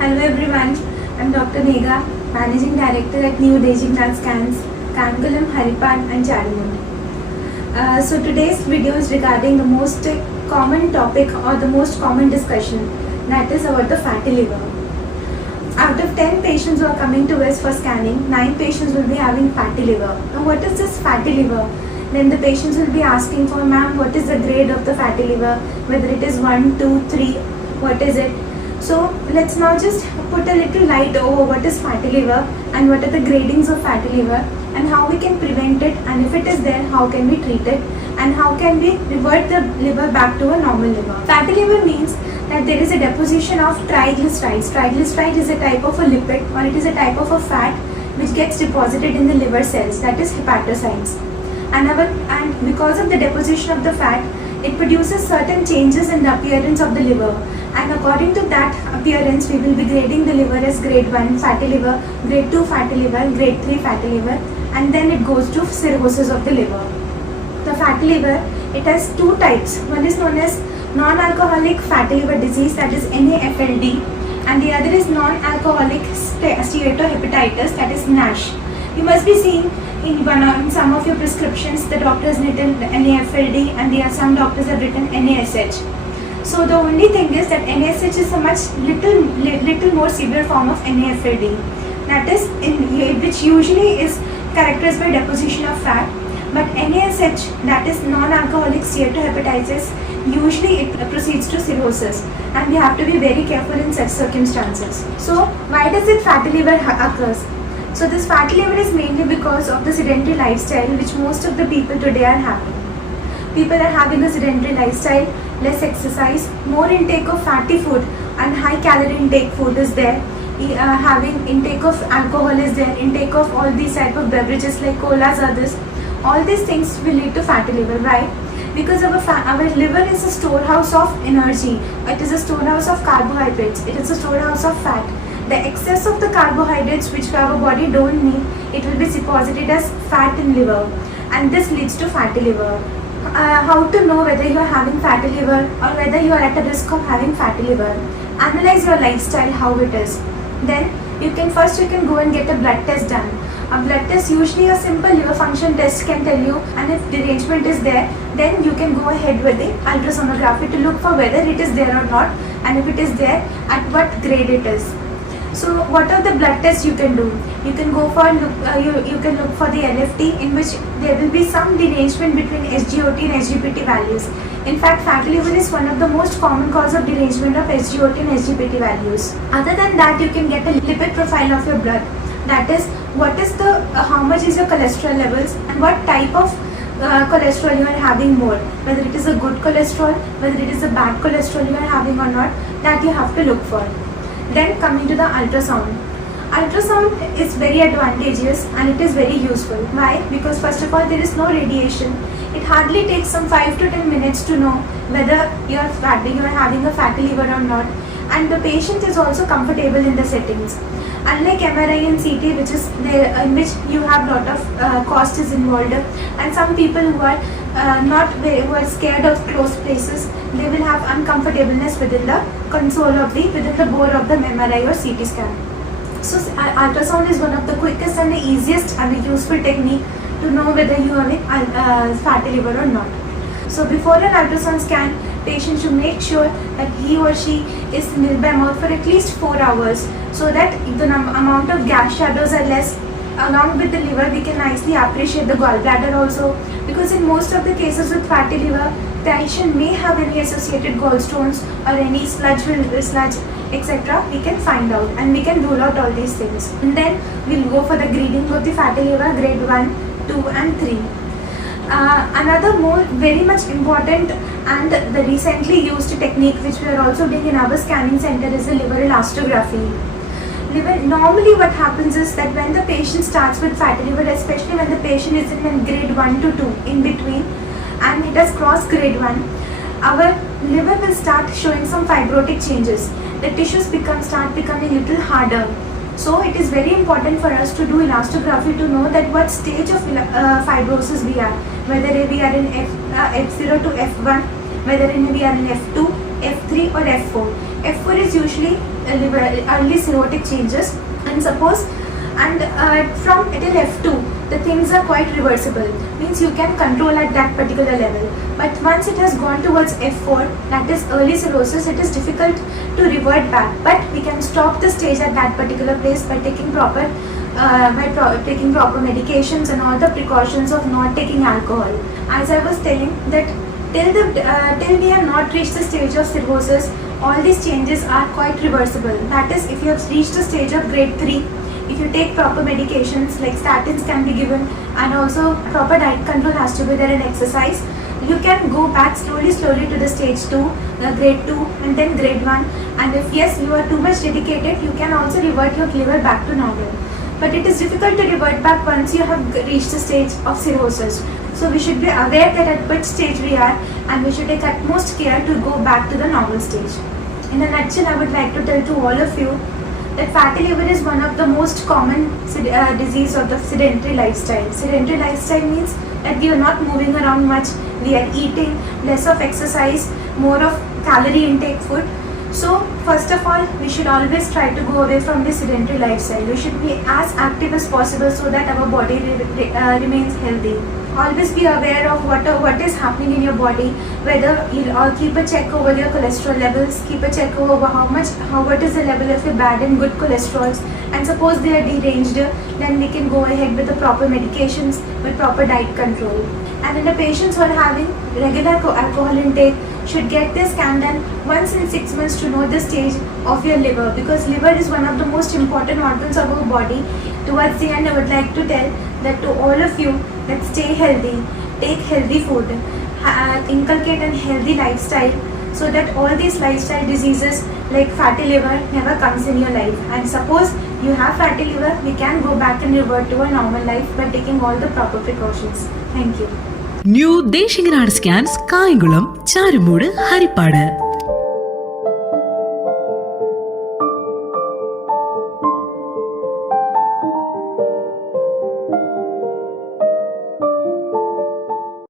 Hello everyone, I'm Dr. Megha, Managing Director at New Dejingnath Scans, Kankulam, Haripan and Charimund. So today's video is regarding the most common topic or the most common discussion, that is about the fatty liver. Out of 10 patients who are coming to us for scanning, 9 patients will be having fatty liver. Now what is this fatty liver? Then the patients will be asking for, ma'am, what is the grade of the fatty liver, whether it is 1, 2, 3, what is it? So let's now just put a little light over what is fatty liver and what are the gradings of fatty liver and how we can prevent it, and if it is there, how can we treat it and how can we revert the liver back to a normal liver. Fatty liver means that there is a deposition of triglycerides. Triglyceride is a type of a lipid, or it is a type of a fat which gets deposited in the liver cells, that is hepatocytes. And because of the deposition of the fat, it produces certain changes in the appearance of the liver, and according to that appearance we will be grading the liver as grade 1 fatty liver, grade 2 fatty liver, grade 3 fatty liver, and then it goes to cirrhosis of the liver. The fatty liver, it has two types. One is known as non-alcoholic fatty liver disease, that is NAFLD, and the other is non-alcoholic steatohepatitis, that is NASH. You must be seeing in some of your prescriptions the doctor has written NAFLD and some doctors have written NASH. So the only thing is that NASH is a much little more severe form of NAFLD, that is which usually is characterized by deposition of fat. But NASH, that is non-alcoholic steatohepatitis, usually it proceeds to cirrhosis, and we have to be very careful in such circumstances. So why does it fatty liver occurs? So this fatty liver is mainly because of the sedentary lifestyle which most of the people today are having. People are having a sedentary lifestyle, less exercise, more intake of fatty food and high calorie intake food is there. Having intake of alcohol is there, intake of all these type of beverages like colas, others. All these things will lead to fatty liver. Why? Because our liver is a storehouse of energy. It is a storehouse of carbohydrates. It is a storehouse of fat. The excess of the carbohydrates which our body don't need, it will be deposited as fat in liver, and this leads to fatty liver. How to know whether you are having fatty liver or whether you are at a risk of having fatty liver? Analyze your lifestyle, how it is. Then you can go and get a blood test done. A blood test, usually a simple liver function test, can tell you, and if derangement is there, then you can go ahead with the ultrasonography to look for whether it is there or not, and if it is there, at what grade it is. So what are the blood tests you can do? You can go for you can look for the LFT, in which there will be some derangement between SGOT and SGPT values. In fact, fatty liver is one of the most common cause of derangement of SGOT and SGPT values. Other than that, you can get a lipid profile of your blood. That is, what is the how much is your cholesterol levels and what type of cholesterol you are having more. Whether it is a good cholesterol, whether it is a bad cholesterol you are having or not, that you have to look for. Then coming to the ultrasound. Ultrasound is very advantageous and it is very useful. Why? Because first of all, there is no radiation. It hardly takes some 5 to 10 minutes to know whether you are having a fatty liver or not, and the patient is also comfortable in the settings. Unlike MRI and CT, which is there, in which you have lot of cost is involved, and some people who are who are scared of closed places, they will have uncomfortableness within the within the bore of the MRI or CT scan. So ultrasound is one of the quickest and the easiest and the useful technique to know whether you have a fatty liver or not. So before an ultrasound scan, patient should make sure that he or she is nil by mouth for at least 4 hours, so that the amount of gas shadows are less. Along with the liver, we can nicely appreciate the gallbladder also, because in most of the cases with fatty liver, patient may have any associated gallstones or any sludge, etc. We can find out and we can rule out all these things. And then we'll go for the grading of the fatty liver, grade 1, 2 and 3. Another very much important and the recently used technique which we are also doing in our scanning center is the liver elastography. Normally what happens is that when the patient starts with fatty liver, especially when the patient is in grade 1 to 2, in between, and it has crossed grade 1, our liver will start showing some fibrotic changes. The tissues start becoming a little harder. So it is very important for us to do elastography to know that what stage of fibrosis we are, whether we are in F0 to F1, whether we are in F2, F3 or F4. F4 is usually early cirrhotic changes, and suppose and from till F2 the things are quite reversible, means you can control at that particular level. But once it has gone towards F4, that is early cirrhosis, it is difficult to revert back, but we can stop the stage at that particular place by taking proper taking proper medications and all the precautions of not taking alcohol. As I was telling that till we have not reached the stage of cirrhosis, all these changes are quite reversible. That is, if you have reached the stage of grade 3, if you take proper medications like statins can be given, and also proper diet control has to be there, and exercise, you can go back slowly to the stage 2, grade 2 and then grade 1. And if yes, you are too much dedicated, you can also revert your liver back to normal. But it is difficult to revert back once you have reached the stage of cirrhosis. So we should be aware that at which stage we are, and we should take utmost care to go back to the normal stage. In a nutshell, I would like to tell to all of you that fatty liver is one of the most common disease of the sedentary lifestyle. Sedentary lifestyle means that we are not moving around much, we are eating less of exercise, more of calorie intake food. So first of all, we should always try to go away from the sedentary lifestyle. We should be as active as possible so that our body remains healthy. Always be aware of what is happening in your body, whether you'll keep a check over your cholesterol levels, keep a check over what is the level of your bad and good cholesterols, and suppose they are deranged, then we can go ahead with the proper medications with proper diet control. And in the patients who are having regular alcohol intake, should get this scan done once in 6 months to know the stage of your liver, because liver is one of the most important organs of our body. Towards the end, I would like to tell that to all of you that stay healthy, take healthy food, inculcate a healthy lifestyle, so that all these lifestyle diseases like fatty liver never comes in your life. And suppose you have fatty liver, we can go back and revert to a normal life by taking all the proper precautions. Thank you. New ദേശിംഗ് scans Kayamkulam, Charummood, Harippad.